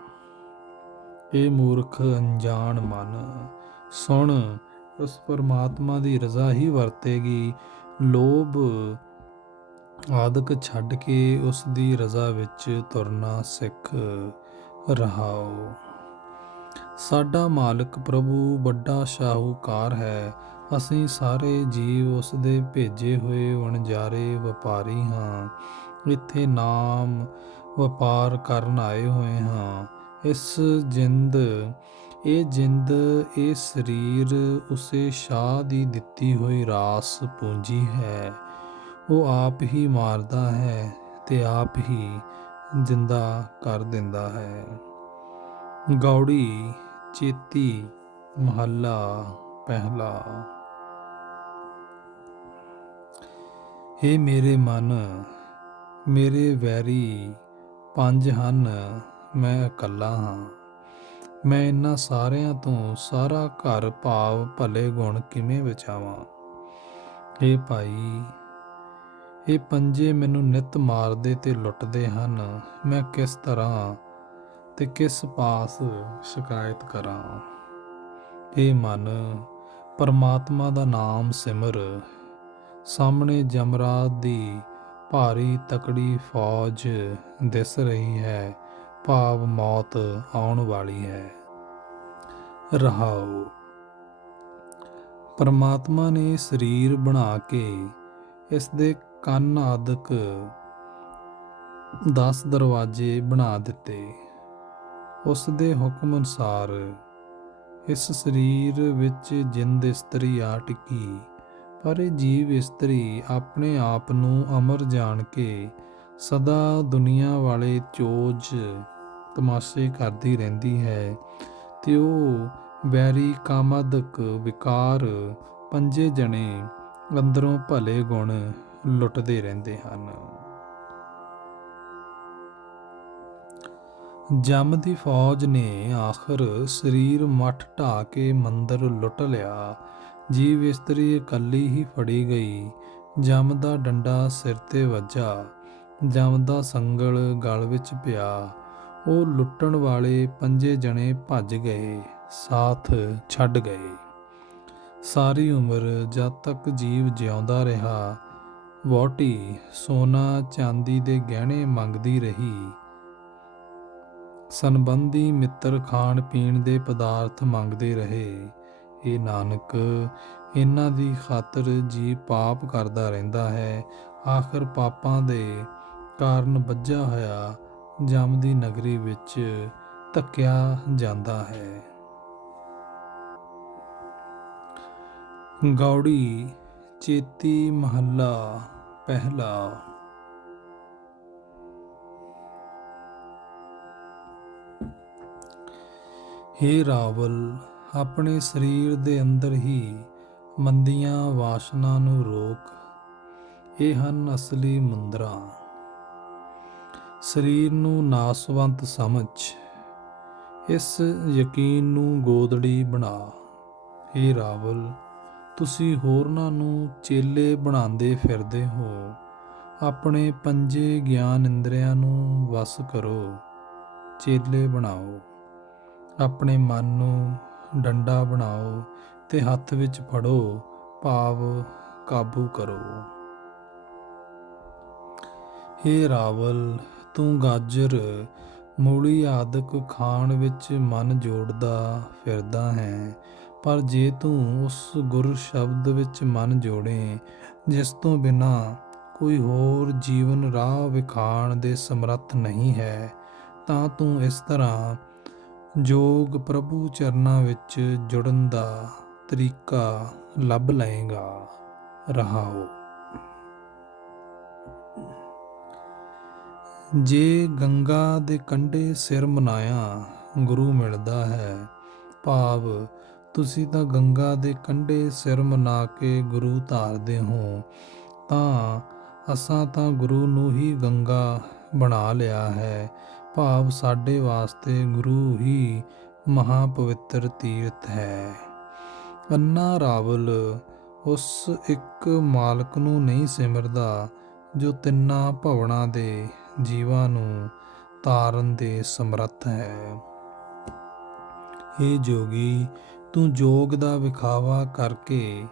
ਇਹ ਮੂਰਖ ਅਣਜਾਣ ਮਨ, ਸੁਣ, ਉਸ ਪਰਮਾਤਮਾ ਦੀ ਰਜ਼ਾ ਹੀ ਵਰਤੇਗੀ। ਲੋਭ ਆਦਿਕ ਛੱਡ ਕੇ ਉਸ ਦੀ ਰਜ਼ਾ ਵਿੱਚ ਤੁਰਨਾ ਸਿੱਖ। ਰਹਾਓ। ਸਾਡਾ ਮਾਲਕ ਪ੍ਰਭੂ ਵੱਡਾ ਸ਼ਾਹੂਕਾਰ ਹੈ। ਅਸੀਂ ਸਾਰੇ ਜੀਵ ਉਸ ਦੇ ਭੇਜੇ ਹੋਏ ਵਣਜਾਰੇ ਵਪਾਰੀ ਹਾਂ। ਇੱਥੇ ਨਾਮ ਵਪਾਰ ਕਰਨ ਆਏ ਹੋਏ ਹਾਂ। ਇਹ ਜਿੰਦ, ਇਹ ਸਰੀਰ ਉਸੇ ਸ਼ਾਹ ਦੀ ਦਿੱਤੀ ਹੋਈ ਰਾਸ ਪੂੰਜੀ ਹੈ। ਉਹ ਆਪ ਹੀ ਮਾਰਦਾ ਹੈ ਤੇ ਆਪ ਹੀ ਜਿੰਦਾ ਕਰ ਦਿੰਦਾ ਹੈ। ਗੌੜੀ ਚੇਤੀ, ਮਹੱਲਾ ਪਹਿਲਾ। ਹੇ ਮੇਰੇ ਮਨ, ਮੇਰੇ ਵੈਰੀ ਪੰਜ ਹਨ, ਮੈਂ ਇਕੱਲਾ ਹਾਂ। ਮੈਂ ਇਹਨਾਂ ਸਾਰਿਆਂ ਤੋਂ ਸਾਰਾ ਘਰ ਭਾਵ ਭਲੇ ਗੁਣ ਕਿਵੇਂ ਬਚਾਵਾਂ। ਹੇ ਭਾਈ, ਇਹ ਪੰਜੇ ਮੈਨੂੰ ਨਿੱਤ ਮਾਰਦੇ ਤੇ ਲੁੱਟਦੇ ਹਨ। ਮੈਂ ਕਿਸ ਤਰ੍ਹਾਂ ਤੇ ਕਿਸ ਪਾਸ ਸ਼ਿਕਾਇਤ ਕਰਾਂ। ਹੇ ਮਨ, ਪਰਮਾਤਮਾ ਦਾ ਨਾਮ ਸਿਮਰ। ਸਾਹਮਣੇ ਜਮਰਾਤ ਦੀ ਭਾਰੀ ਤਕੜੀ ਫੌਜ ਦਿਸ ਰਹੀ ਹੈ, ਭਾਵ ਮੌਤ ਆਉਣ ਵਾਲੀ ਹੈ। ਰਹਾਓ। ਪਰਮਾਤਮਾ ਨੇ ਸਰੀਰ ਬਣਾ ਕੇ ਇਸ ਦੇ ਕੰਨ ਆਦਿਕ 10 ਦਰਵਾਜ਼ੇ ਬਣਾ ਦਿੱਤੇ। ਉਸ ਦੇ ਹੁਕਮ ਅਨੁਸਾਰ ਇਸ ਸਰੀਰ ਵਿੱਚ ਜਿੰਦ ਇਸਤਰੀ ਆ ਟਿਕੀ, ਪਰ ਇਹ ਜੀਵ ਇਸਤਰੀ ਆਪਣੇ ਆਪ ਨੂੰ ਅਮਰ ਜਾਣ ਕੇ ਸਦਾ ਦੁਨੀਆ ਵਾਲੇ ਚੋਜ ਤਮਾਸ਼ੇ ਕਰਦੀ ਰਹਿੰਦੀ ਹੈ, ਤੇ ਉਹ ਵੈਰੀ ਕਾਮਾਦਿਕ ਵਿਕਾਰ ਪੰਜੇ ਜਣੇ ਅੰਦਰੋਂ ਭਲੇ ਗੁਣ ਲੁੱਟਦੇ ਰਹਿੰਦੇ ਹਨ। ਜਮ ਦੀ ਫੌਜ ਨੇ ਆਖਰ ਸਰੀਰ ਮੱਠ ਢਾਹ ਕੇ ਮੰਦਰ ਲੁੱਟ ਲਿਆ। ਜੀਵ ਇਸਤਰੀ ਇਕੱਲੀ ਹੀ ਫੜੀ ਗਈ। ਜਮ ਦਾ ਡੰਡਾ ਸਿਰ ਤੇ ਵੱਜਾ, ਜਮ ਦਾ ਸੰਗਲ ਗਲ ਵਿੱਚ ਪਿਆ। ਉਹ ਲੁੱਟਣ ਵਾਲੇ ਪੰਜੇ ਜਣੇ ਭੱਜ ਗਏ, ਸਾਥ ਛੱਡ ਗਏ। ਸਾਰੀ ਉਮਰ ਜਦ ਤੱਕ ਜੀਵ ਜਿਉਂਦਾ ਰਿਹਾ, ਵਹੁਟੀ ਸੋਨਾ ਚਾਂਦੀ ਦੇ ਗਹਿਣੇ ਮੰਗਦੀ ਰਹੀ। ਸੰਬੰਧੀ ਮਿੱਤਰ ਖਾਣ ਪੀਣ ਦੇ ਪਦਾਰਥ ਮੰਗਦੇ ਰਹੇ। ਇਹ ਨਾਨਕ, ਇਹਨਾਂ ਦੀ ਖਾਤਰ ਜੀ ਪਾਪ ਕਰਦਾ ਰਹਿੰਦਾ ਹੈ। ਆਖਰ ਪਾਪਾਂ ਦੇ ਕਾਰਨ ਬੱਝਾ ਹੋਇਆ ਜਮ ਦੀ ਨਗਰੀ ਵਿੱਚ ਧੱਕਿਆ ਜਾਂਦਾ ਹੈ। ਗੌੜੀ ਚੇਤੀ ਮਹੱਲਾ ਪਹਿਲਾ। ਹੇ ਰਾਵਲ, ਆਪਣੇ ਸਰੀਰ ਦੇ ਅੰਦਰ ਹੀ ਮੰਦੀਆਂ ਵਾਸ਼ਨਾ ਨੂੰ ਰੋਕ। ਇਹ ਹਨ ਅਸਲੀ ਮੁੰਦਰਾਂ। ਸਰੀਰ ਨੂੰ ਨਾਸਵੰਤ ਸਮਝ ਇਸ ਯਕੀਨ ਨੂੰ ਗੋਦੜੀ ਬਣਾ। ਹੇ ਰਾਵਲ, ਤੁਸੀਂ ਹੋਰਨਾਂ ਨੂੰ ਚੇਲੇ ਬਣਾਉਂਦੇ ਫਿਰਦੇ ਹੋ। ਆਪਣੇ ਪੰਜੇ ਗਿਆਨ ਇੰਦਰੀਆਂ ਨੂੰ ਵਸ ਕਰੋ, ਚੇਲੇ ਬਣਾਓ। ਆਪਣੇ ਮਨ ਨੂੰ ਡੰਡਾ ਬਣਾਓ ਤੇ ਹੱਥ ਵਿੱਚ ਫੜੋ, ਭਾਵ ਕਾਬੂ ਕਰੋ। ਹੇ ਰਾਵਲ, ਤੂੰ ਗਾਜਰ, ਮੂਲੀ ਆਦਿਕ ਖਾਣ ਵਿੱਚ ਮਨ ਜੋੜਦਾ ਫਿਰਦਾ ਹੈ, ਪਰ ਜੇ ਤੂੰ ਉਸ ਗੁਰ ਸ਼ਬਦ ਵਿੱਚ ਮਨ ਜੋੜੇ ਜਿਸ ਤੋਂ ਬਿਨਾਂ ਕੋਈ ਹੋਰ ਜੀਵਨ ਰਾਹ ਵਿਖਾਣ ਦੇ ਸਮਰੱਥ ਨਹੀਂ ਹੈ, ਤਾਂ ਤੂੰ ਇਸ ਤਰ੍ਹਾਂ ਜੋਗ ਪ੍ਰਭੂ ਚਰਨਾਂ ਵਿੱਚ ਜੁੜਨ ਦਾ ਤਰੀਕਾ ਲੱਭ ਲਏਗਾ। ਰਹਾਓ। ਜੇ ਗੰਗਾ ਦੇ ਕੰਢੇ ਸਿਰ ਮਨਾਇਆ ਗੁਰੂ ਮਿਲਦਾ ਹੈ, ਭਾਵ ਤੁਸੀਂ ਤਾਂ ਗੰਗਾ ਦੇ ਕੰਢੇ ਸਿਰ ਮਨਾ ਕੇ ਗੁਰੂ ਧਾਰਦੇ ਹੋ, ਤਾਂ ਅਸਾਂ ਤਾਂ ਗੁਰੂ ਨੂੰ ਹੀ ਗੰਗਾ ਬਣਾ ਲਿਆ ਹੈ, ਭਾਵ ਸਾਡੇ ਵਾਸਤੇ ਗੁਰੂ ਹੀ ਮਹਾ ਪਵਿੱਤਰ ਤੀਰਥ ਹੈ। ਅੰਨਾ ਰਾਵਲ ਉਸ ਇੱਕ ਮਾਲਕ ਨੂੰ ਨਹੀਂ ਸਿਮਰਦਾ ਜੋ ਤਿੰਨਾਂ ਭਵਨਾਂ ਦੇ ਜੀਵਾਂ ਨੂੰ ਤਾਰਨ ਦੇ ਸਮਰੱਥ ਹੈ। ਹੇ ਜੋਗੀ, ਤੂੰ ਜੋਗ ਦਾ ਵਿਖਾਵਾ ਕਰਕੇ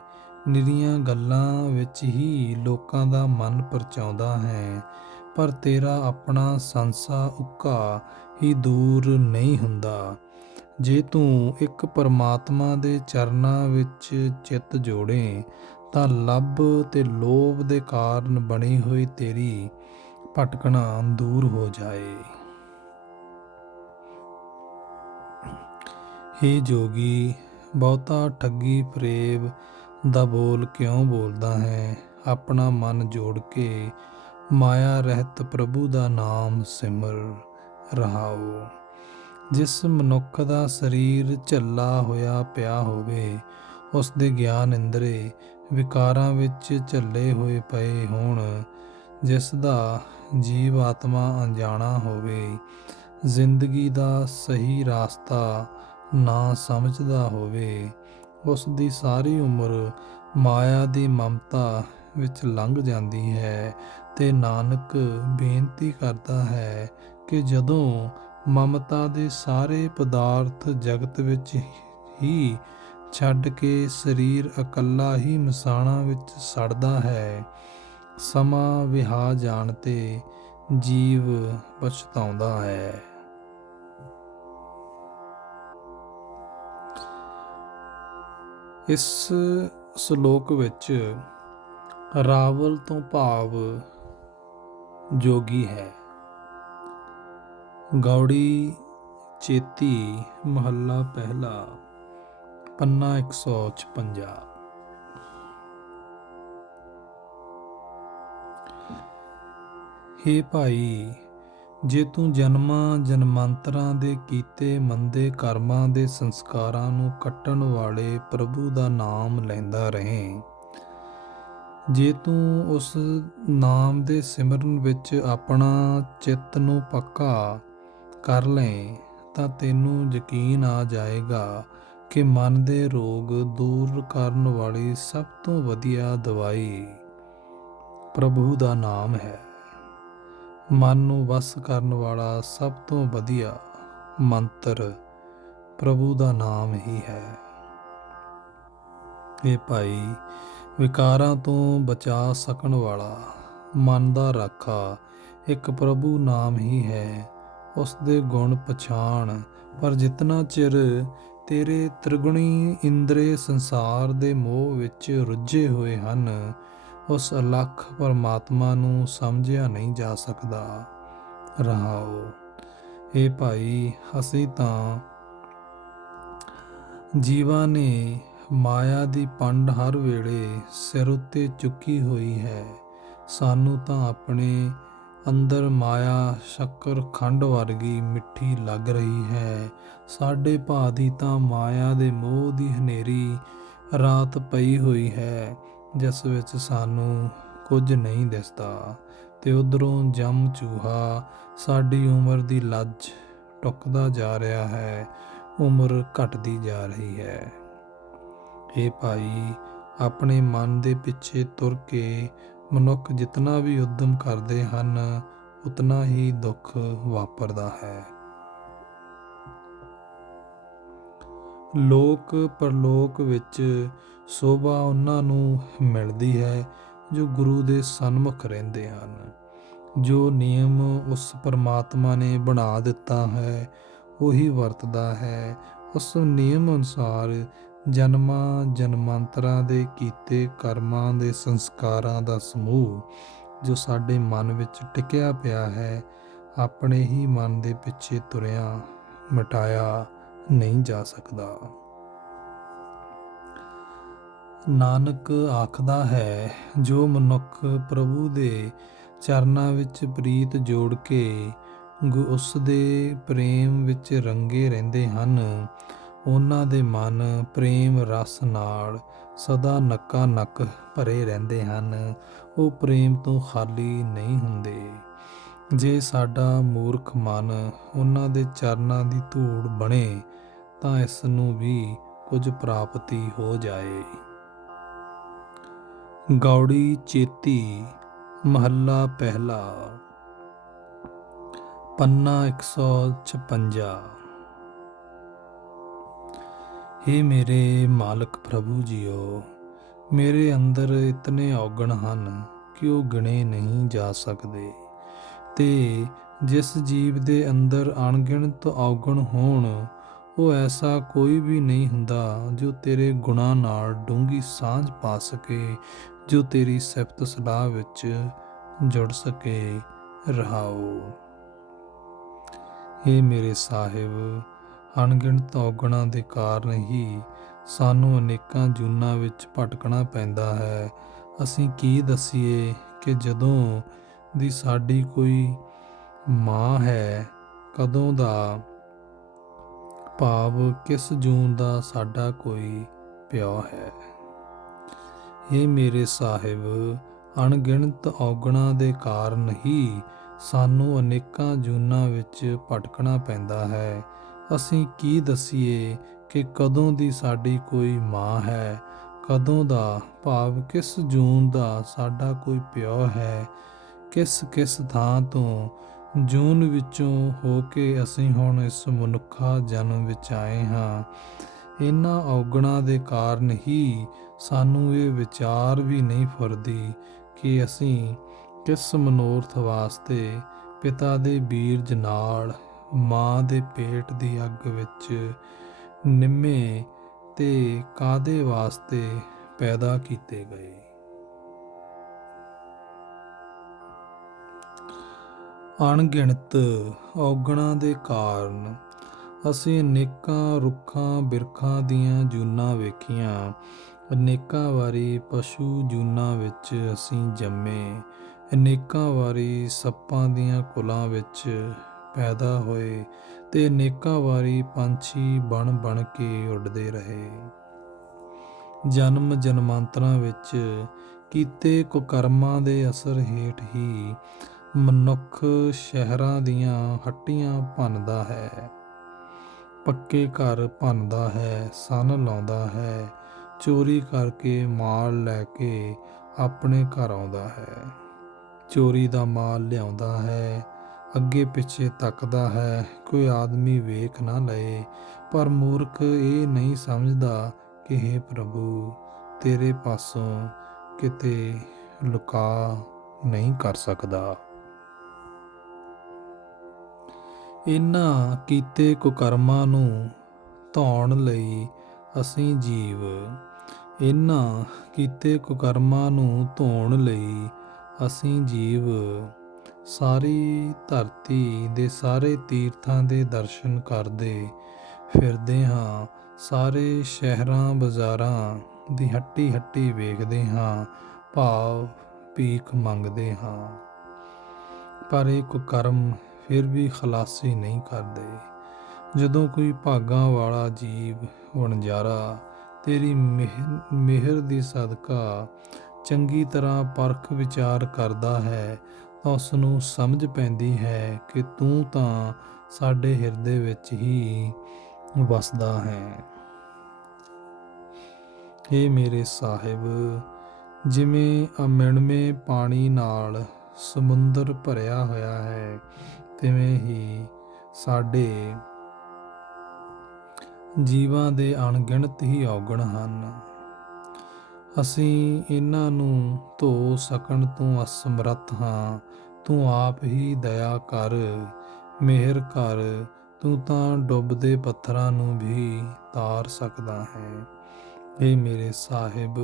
ਨਿਰੀਆਂ ਗੱਲਾਂ ਵਿੱਚ ਹੀ ਲੋਕਾਂ ਦਾ ਮਨ ਪਰਚਾਉਂਦਾ ਹੈ, ਪਰ ਤੇਰਾ ਆਪਣਾ ਸੰਸਾ ਉੱਕਾ ਹੀ ਦੂਰ ਨਹੀਂ ਹੁੰਦਾ। ਜੇ ਤੂੰ ਇੱਕ ਪਰਮਾਤਮਾ ਦੇ ਚਰਨਾਂ ਵਿੱਚ ਚਿੱਤ ਜੋੜੇ, ਤਾਂ ਲੱਭ ਤੇ ਲੋਭ ਦੇ ਕਾਰਨ ਬਣੀ ਹੋਈ ਤੇਰੀ ਭਟਕਣਾ ਦੂਰ ਹੋ ਜਾਏ। ਹੇ ਜੋਗੀ, ਬਹੁਤਾ ਠੱਗੀ ਫਰੇਬ ਦਾ ਬੋਲ ਕਿਉਂ ਬੋਲਦਾ ਹੈ? ਆਪਣਾ ਮਨ ਜੋੜ ਕੇ ਮਾਇਆ ਰਹਿਤ ਪ੍ਰਭੂ ਦਾ ਨਾਮ ਸਿਮਰ। ਰਹਾਓ। ਜਿਸ ਮਨੁੱਖ ਦਾ ਸਰੀਰ ਝੱਲਾ ਹੋਇਆ ਪਿਆ ਹੋਵੇ, ਉਸ ਦੇ ਗਿਆਨ ਇੰਦਰੇ ਵਿਕਾਰਾਂ ਵਿੱਚ ਝੱਲੇ ਹੋਏ ਪਏ ਹੋਣ, ਜਿਸ ਦਾ ਜੀਵ ਆਤਮਾ ਅਣਜਾਣਾ ਹੋਵੇ, ਜ਼ਿੰਦਗੀ ਦਾ ਸਹੀ ਰਾਸਤਾ ਨਾ ਸਮਝਦਾ ਹੋਵੇ, ਉਸ ਦੀ ਸਾਰੀ ਉਮਰ ਮਾਇਆ ਦੀ ਮਮਤਾ ਵਿੱਚ ਲੰਘ ਜਾਂਦੀ ਹੈ। ਤੇ ਨਾਨਕ ਬੇਨਤੀ ਕਰਦਾ ਹੈ ਕਿ ਜਦੋਂ ਮਮਤਾ ਦੇ ਸਾਰੇ ਪਦਾਰਥ ਜਗਤ ਵਿੱਚ ਹੀ ਛੱਡ ਕੇ ਸਰੀਰ ਇਕੱਲਾ ਹੀ ਮਸਾਣਾਂ ਵਿੱਚ ਸੜਦਾ ਹੈ, ਸਮਾਂ ਵਿਹਾ ਜਾਣ ਤੇ ਜੀਵ ਪਛਤਾਉਂਦਾ ਹੈ। ਇਸ ਸ਼ਲੋਕ ਵਿੱਚ ਰਾਵਲ ਤੋਂ ਭਾਵ ਜੋਗੀ ਹੈ। ਗੌੜੀ ਚੇਤੀ ਮਹੱਲਾ ਪਹਿਲਾ, ਪੰਨਾ 156। ਹੇ ਭਾਈ, ਜੇ ਤੂੰ ਜਨਮਾਂ ਜਨਮਾਂਤਰਾਂ ਦੇ ਕੀਤੇ ਮੰਦੇ ਕਰਮਾਂ ਦੇ ਸੰਸਕਾਰਾਂ ਨੂੰ ਕੱਟਣ ਵਾਲੇ ਪ੍ਰਭੂ ਦਾ ਨਾਮ ਲੈਂਦਾ ਰਹੇ, ਜੇ ਤੂੰ ਉਸ ਨਾਮ ਦੇ ਸਿਮਰਨ ਵਿੱਚ ਆਪਣਾ ਚਿੱਤ ਨੂੰ ਪੱਕਾ ਕਰ ਲਏ, ਤਾਂ ਤੈਨੂੰ ਯਕੀਨ ਆ ਜਾਏਗਾ ਕਿ ਮਨ ਦੇ ਰੋਗ ਦੂਰ ਕਰਨ ਵਾਲੀ ਸਭ ਤੋਂ ਵਧੀਆ ਦਵਾਈ ਪ੍ਰਭੂ ਦਾ ਨਾਮ ਹੈ। ਮਨ ਨੂੰ ਵਸ ਕਰਨ ਵਾਲਾ ਸਭ ਤੋਂ ਵਧੀਆ ਮੰਤਰ ਪ੍ਰਭੂ ਦਾ ਨਾਮ ਹੀ ਹੈ। ਇਹ ਭਾਈ, ਵਿਕਾਰਾਂ ਤੋਂ ਬਚਾ ਸਕਣ ਵਾਲਾ ਮਨ ਦਾ ਰਾਖਾ ਇੱਕ ਪ੍ਰਭੂ ਨਾਮ ਹੀ ਹੈ। ਉਸ ਦੇ ਗੁਣ ਪਛਾਣ। ਪਰ ਜਿਤਨਾ ਚਿਰ ਤੇਰੇ ਤ੍ਰਿਗੁਣੀ ਇੰਦਰੇ ਸੰਸਾਰ ਦੇ ਮੋਹ ਵਿੱਚ ਰੁੱਝੇ ਹੋਏ ਹਨ, ਉਸ ਅਲੱਖ ਪਰਮਾਤਮਾ ਨੂੰ ਸਮਝਿਆ ਨਹੀਂ ਜਾ ਸਕਦਾ। ਰਹਾਓ। ਇਹ ਭਾਈ, ਅਸੀਂ ਤਾਂ ਜੀਵਾਂ ਨੇ ਮਾਇਆ ਦੀ ਪੰਡ ਹਰ ਵੇਲੇ ਸਿਰ ਉੱਤੇ ਚੁੱਕੀ ਹੋਈ ਹੈ। ਸਾਨੂੰ ਤਾਂ ਆਪਣੇ ਅੰਦਰ ਮਾਇਆ ਸ਼ੱਕਰ ਖੰਡ ਵਰਗੀ ਮਿੱਠੀ ਲੱਗ ਰਹੀ ਹੈ। ਸਾਡੇ ਭਾਅ ਦੀ ਤਾਂ ਮਾਇਆ ਦੇ ਮੋਹ ਦੀ ਹਨੇਰੀ ਰਾਤ ਪਈ ਹੋਈ ਹੈ, ਜਿਸ ਵਿੱਚ ਸਾਨੂੰ ਕੁਝ ਨਹੀਂ ਦਿਸਦਾ, ਤੇ ਉਧਰੋਂ ਜਮ ਚੂਹਾ ਸਾਡੀ ਉਮਰ ਦੀ ਲੱਜ ਟੁੱਕਦਾ ਜਾ ਰਿਹਾ ਹੈ, ਉਮਰ ਘਟਦੀ ਜਾ ਰਹੀ ਹੈ। ਇਹ ਭਾਈ, ਆਪਣੇ ਮਨ ਦੇ ਪਿੱਛੇ ਤੁਰ ਕੇ ਮਨੁੱਖ ਜਿਤਨਾ ਵੀ ਉਦਮ ਕਰਦੇ ਹਨ, ਉਤਨਾ ਹੀ ਦੁੱਖ ਵਾਪਰਦਾ ਹੈ। ਲੋਕ ਪਰਲੋਕ ਵਿੱਚ ਸੋਭਾ ਉਹਨਾਂ ਨੂੰ ਮਿਲਦੀ ਹੈ ਜੋ ਗੁਰੂ ਦੇ ਸਨਮੁਖ ਰਹਿੰਦੇ ਹਨ। ਜੋ ਨਿਯਮ ਉਸ ਪਰਮਾਤਮਾ ਨੇ ਬਣਾ ਦਿੱਤਾ ਹੈ, ਉਹੀ ਵਰਤਦਾ ਹੈ। ਉਸ ਨਿਯਮ ਅਨੁਸਾਰ ਜਨਮਾਂ ਜਨਮਾਂਤਰਾਂ ਦੇ ਕੀਤੇ ਕਰਮਾਂ ਦੇ ਸੰਸਕਾਰਾਂ ਦਾ ਸਮੂਹ ਜੋ ਸਾਡੇ ਮਨ ਵਿੱਚ ਟਿਕਿਆ ਪਿਆ ਹੈ, ਆਪਣੇ ਹੀ ਮਨ ਦੇ ਪਿੱਛੇ ਤੁਰਿਆ ਮਿਟਾਇਆ ਨਹੀਂ ਜਾ ਸਕਦਾ। ਨਾਨਕ ਆਖਦਾ ਹੈ, ਜੋ ਮਨੁੱਖ ਪ੍ਰਭੂ ਦੇ ਚਰਨਾਂ ਵਿੱਚ ਪ੍ਰੀਤ ਜੋੜ ਕੇ ਉਸ ਦੇ ਪ੍ਰੇਮ ਵਿੱਚ ਰੰਗੇ ਰਹਿੰਦੇ ਹਨ, ਉਹਨਾਂ ਦੇ ਮਨ ਪ੍ਰੇਮ ਰਸ ਨਾਲ ਸਦਾ ਨੱਕਾ ਨੱਕ ਭਰੇ ਰਹਿੰਦੇ ਹਨ। ਉਹ ਪ੍ਰੇਮ ਤੋਂ ਖਾਲੀ ਨਹੀਂ ਹੁੰਦੇ। ਜੇ ਸਾਡਾ ਮੂਰਖ ਮਨ ਉਹਨਾਂ ਦੇ ਚਰਨਾਂ ਦੀ ਧੂੜ ਬਣੇ ਤਾਂ ਇਸ ਨੂੰ ਵੀ ਕੁਝ ਪ੍ਰਾਪਤੀ ਹੋ ਜਾਏ। ਗੌੜੀ ਚੇਤੀ, ਮਹੱਲਾ ਪਹਿਲਾ, ਪੰਨਾ 156। ਹੇ ਮੇਰੇ ਮਾਲਕ ਪ੍ਰਭੂ ਜੀਓ, ਮੇਰੇ ਅੰਦਰ ਇਤਨੇ ਔਗਣ ਹਨ ਕਿ ਉਹ ਗਿਣੇ ਨਹੀਂ ਜਾ ਸਕਦੇ, ਤੇ ਜਿਸ ਜੀਵ ਦੇ ਅੰਦਰ ਅਣਗਿਣਤ ਔਗਣ ਹੋਣ, ਉਹ ਐਸਾ ਕੋਈ ਵੀ ਨਹੀਂ ਹੁੰਦਾ ਜੋ ਤੇਰੇ ਗੁਣਾਂ ਨਾਲ ਡੂੰਘੀ ਸਾਂਝ ਪਾ ਸਕੇ, ਜੋ ਤੇਰੀ ਸਿਫਤ ਸਲਾਹ ਵਿੱਚ ਜੁੜ ਸਕੇ। ਰਹਾਓ। ਇਹ ਮੇਰੇ ਸਾਹਿਬ, ਅਣਗਿਣਤ ਔਗਣਾਂ ਦੇ ਕਾਰਨ ਹੀ ਸਾਨੂੰ ਅਨੇਕਾਂ ਜੂਨਾਂ ਵਿੱਚ ਭਟਕਣਾ ਪੈਂਦਾ ਹੈ। ਅਸੀਂ ਕੀ ਦੱਸੀਏ ਕਿ ਜਦੋਂ ਦੀ ਸਾਡੀ ਕੋਈ ਮਾਂ ਹੈ, ਕਦੋਂ ਦਾ ਭਾਵ ਕਿਸ ਜੂਨ ਦਾ ਸਾਡਾ ਕੋਈ ਪਿਓ ਹੈ। ਇਹ ਮੇਰੇ ਸਾਹਿਬ, ਅਣਗਿਣਤ ਔਗਣਾਂ ਦੇ ਕਾਰਨ ਹੀ ਸਾਨੂੰ ਅਨੇਕਾਂ ਜੂਨਾਂ ਵਿੱਚ ਭਟਕਣਾ ਪੈਂਦਾ ਹੈ। ਅਸੀਂ ਕੀ ਦੱਸੀਏ ਕਿ ਕਦੋਂ ਦੀ ਸਾਡੀ ਕੋਈ ਮਾਂ ਹੈ, ਕਦੋਂ ਦਾ ਭਾਵ ਕਿਸ ਜੂਨ ਦਾ ਸਾਡਾ ਕੋਈ ਪਿਓ ਹੈ, ਕਿਸ ਕਿਸ ਥਾਂ ਤੋਂ ਜੂਨ ਵਿੱਚੋਂ ਹੋ ਕੇ ਅਸੀਂ ਹੁਣ ਇਸ ਮਨੁੱਖਾ ਜਨਮ ਵਿੱਚ ਆਏ ਹਾਂ। ਇਹਨਾਂ ਔਗਣਾਂ ਦੇ ਕਾਰਨ ਹੀ ਸਾਨੂੰ ਇਹ ਵਿਚਾਰ ਵੀ ਨਹੀਂ ਫੁਰਦੀ ਕਿ ਅਸੀਂ ਕਿਸ ਮਨੋਰਥ ਵਾਸਤੇ ਪਿਤਾ ਦੇ ਬੀਰਜ ਨਾਲ ਮਾਂ ਦੇ ਪੇਟ ਦੀ ਅੱਗ ਵਿੱਚ ਨਿੰਮੇ ਤੇ ਕਾਹਦੇ ਵਾਸਤੇ ਪੈਦਾ ਕੀਤੇ ਗਏ। ਅਣਗਿਣਤ ਔਗਣਾਂ ਦੇ ਕਾਰਨ ਅਸੀਂ ਅਨੇਕਾਂ ਰੁੱਖਾਂ ਬਿਰਖਾਂ ਦੀਆਂ ਜੂਨਾਂ ਵੇਖੀਆਂ, ਅਨੇਕਾਂ ਵਾਰੀ ਪਸ਼ੂ ਜੂਨਾਂ ਵਿੱਚ ਅਸੀਂ ਜੰਮੇ, ਅਨੇਕਾਂ ਵਾਰੀ ਸੱਪਾਂ ਦੀਆਂ ਕੁਲਾਂ ਵਿੱਚ ਪੈਦਾ ਹੋਏ, ਤੇ ਅਨੇਕਾਂ ਵਾਰੀ ਪੰਛੀ ਬਣ ਬਣ ਕੇ ਉੱਡਦੇ ਰਹੇ। ਜਨਮ ਜਨਮਾਂਤਰਾਂ ਵਿੱਚ ਕੀਤੇ ਕੁਕਰਮਾਂ ਦੇ ਅਸਰ ਹੇਠ ਹੀ ਮਨੁੱਖ ਸ਼ਹਿਰਾਂ ਦੀਆਂ ਹੱਟੀਆਂ ਭੰਨਦਾ ਹੈ, ਪੱਕੇ ਘਰ ਭੰਨਦਾ ਹੈ, ਸੰਨ ਲਾਉਂਦਾ ਹੈ, ਚੋਰੀ ਕਰਕੇ ਮਾਲ ਲੈ ਕੇ ਆਪਣੇ ਘਰ ਆਉਂਦਾ ਹੈ, ਚੋਰੀ ਦਾ ਮਾਲ ਲਿਆਉਂਦਾ ਹੈ, ਅੱਗੇ ਪਿੱਛੇ ਤੱਕਦਾ ਹੈ ਕੋਈ ਆਦਮੀ ਵੇਖ ਨਾ ਲਏ। ਪਰ ਮੂਰਖ ਇਹ ਨਹੀਂ ਸਮਝਦਾ ਕਿ ਹੇ ਪ੍ਰਭੂ, ਤੇਰੇ ਪਾਸੋਂ ਕਿਤੇ ਲੁਕਾ ਨਹੀਂ ਕਰ ਸਕਦਾ। ਇਹਨਾਂ ਕੀਤੇ ਕੁਕਰਮਾਂ ਨੂੰ ਧੋਣ ਲਈ ਅਸੀਂ ਜੀਵ ਇਹਨਾਂ ਕੀਤੇ ਕੁਕਰਮਾਂ ਨੂੰ ਧੋਣ ਲਈ ਅਸੀਂ ਜੀਵ ਸਾਰੀ ਧਰਤੀ ਦੇ ਸਾਰੇ ਤੀਰਥਾਂ ਦੇ ਦਰਸ਼ਨ ਕਰਦੇ ਫਿਰਦੇ ਹਾਂ। ਸਾਰੇ ਸ਼ਹਿਰਾਂ ਬਾਜ਼ਾਰਾਂ ਦੀ ਹੱਟੀ ਹੱਟੀ ਵੇਖਦੇ ਹਾਂ, ਭਾਵ ਭੀਖ ਮੰਗਦੇ ਹਾਂ, ਪਰ ਇਹ ਕੁਕਰਮ ਫਿਰ ਵੀ ਖਲਾਸੀ ਨਹੀਂ ਕਰਦੇ। ਜਦੋਂ ਕੋਈ ਭਾਗਾਂ ਵਾਲਾ ਜੀਵ ਵਣਜਾਰਾ ਤੇਰੀ ਮਿਹਰ ਦੀ ਸਦਕਾ ਚੰਗੀ ਤਰ੍ਹਾਂ ਪਰਖ ਵਿਚਾਰ ਕਰਦਾ ਹੈ ਤਾਂ ਉਸ ਨੂੰ ਸਮਝ ਪੈਂਦੀ ਹੈ ਕਿ ਤੂੰ ਤਾਂ ਸਾਡੇ ਹਿਰਦੇ ਵਿੱਚ ਹੀ ਵਸਦਾ ਹੈ। ਇਹ ਮੇਰੇ ਸਾਹਿਬ, ਜਿਵੇਂ ਅਮਿਣਵੇਂ ਪਾਣੀ ਨਾਲ ਸਮੁੰਦਰ ਭਰਿਆ ਹੋਇਆ ਹੈ, ਤਿਵੇਂ ਹੀ ਸਾਡੇ ਜੀਵਾਂ ਦੇ ਅਣਗਿਣਤ ਹੀ ਔਗਣ ਹਨ। ਅਸੀਂ ਇਹਨਾਂ ਨੂੰ ਧੋ ਸਕਣ ਤੋਂ ਅਸਮਰੱਥ ਹਾਂ। ਤੂੰ ਆਪ ਹੀ ਦਇਆ ਕਰ, ਮਿਹਰ ਕਰ। ਤੂੰ ਤਾਂ ਡੁੱਬਦੇ ਪੱਥਰਾਂ ਨੂੰ ਵੀ ਤਾਰ ਸਕਦਾ ਹੈ। ਇਹ ਮੇਰੇ ਸਾਹਿਬ,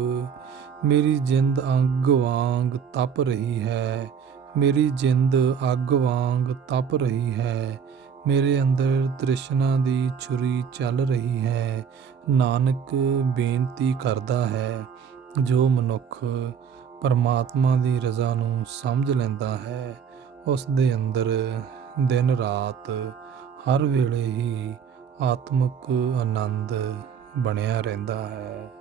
ਮੇਰੀ ਜਿੰਦ ਅੱਗ ਵਾਂਗ ਤਪ ਰਹੀ ਹੈ। ਮੇਰੀ ਜਿੰਦ ਅੱਗ ਵਾਂਗ ਤਪ ਰਹੀ ਹੈ। ਮੇਰੇ ਅੰਦਰ ਤ੍ਰਿਸ਼ਨਾ ਦੀ ਛੁਰੀ ਚੱਲ ਰਹੀ ਹੈ। ਨਾਨਕ ਬੇਨਤੀ ਕਰਦਾ ਹੈ, ਜੋ ਮਨੁੱਖ ਪਰਮਾਤਮਾ ਦੀ ਰਜ਼ਾ ਨੂੰ ਸਮਝ ਲੈਂਦਾ ਹੈ, ਉਸ ਦੇ ਅੰਦਰ ਦਿਨ ਰਾਤ ਹਰ ਵੇਲੇ ਹੀ ਆਤਮਿਕ ਆਨੰਦ ਬਣਿਆ ਰਹਿੰਦਾ ਹੈ।